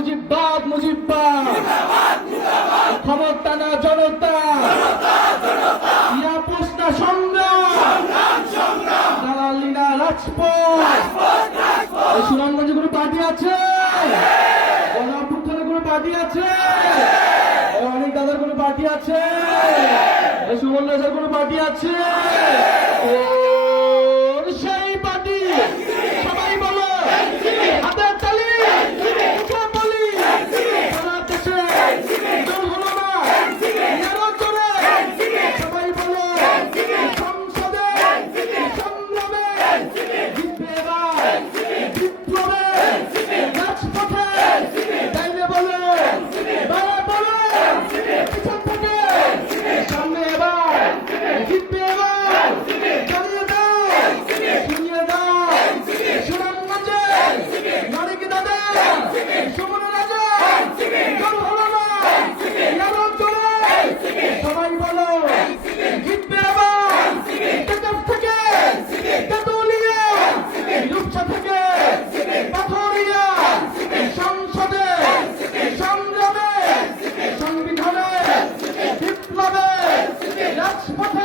মুজিববাদ মুজিববাদ। ক্ষমতা না জনতা। নিরাপোষ না সংগ্রাম। দালালি না রাজপথ। সুনামগঞ্জে কোনো পার্টি আছে? গণঅভ্যুত্থানে কোনো পার্টি আছে? অনেক দাদার কোনো পার্টি আছে? সুমন কোনো পার্টি আছে? স্পষ্ট